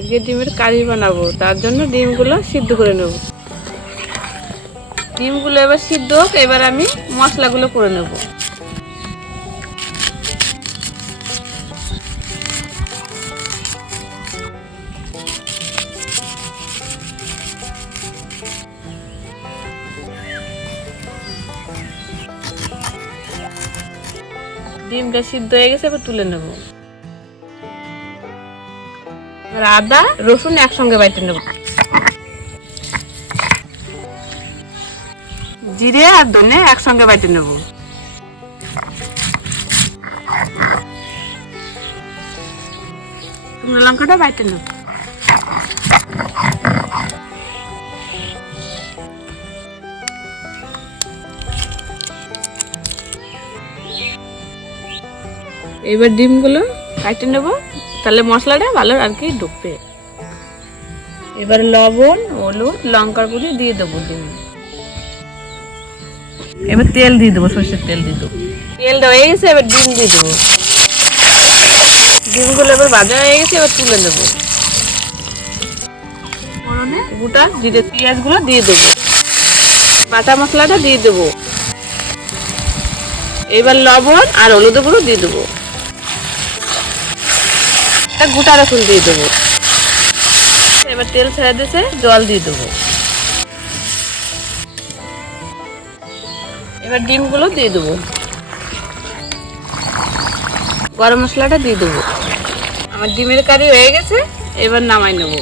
আজকে ডিমের কারি বানাবো, তার জন্য ডিমগুলো সিদ্ধ করে নেব। ডিমগুলো এবার সিদ্ধ হোক, এবার আমি মশলাগুলো করে নেব। ডিমটা সিদ্ধ হয়ে গেছে, এবার তুলে নেব। আদা রসুন একসঙ্গে বাইটে নেব। জিরে আর ধনে একসঙ্গে বাইটে নেব। শুকনো লঙ্কাটা বাইটে নেব। এবার ডিমগুলো কাটে নেব, তাহলে মশলাটা ভালো আর কি ঢুকবে। এবার লবণ, হলুদ, লঙ্কার গুঁড়ি দিয়ে দেবো ডিম। এবার তেল দিয়ে দেবো, সরষের তেল দিয়ে দেবো। তেল দেওয়া হয়ে গেছে, এবার ডিম দিয়ে দেবো। ডিমগুলো এবার ভাজা হয়ে গেছে, এবার তুলে নেবো। ফোড়নে গোটা জিরে পেঁয়াজগুলো দিয়ে দেবো। বাটা মশলাটা দিয়ে দেবো। এবার লবণ আর হলুদ গুঁড়ো দিয়ে দেবো। গোটা রসুন দিয়ে দেবো। এবার তেল ছেড়ে দিয়েছে, জল দিয়ে দেবো। এবার ডিমগুলো দিয়ে দেবো। গরম মশলাটা দিয়ে দেবো। আমার ডিমের কারি হয়ে গেছে, এবার নামাই নেবো।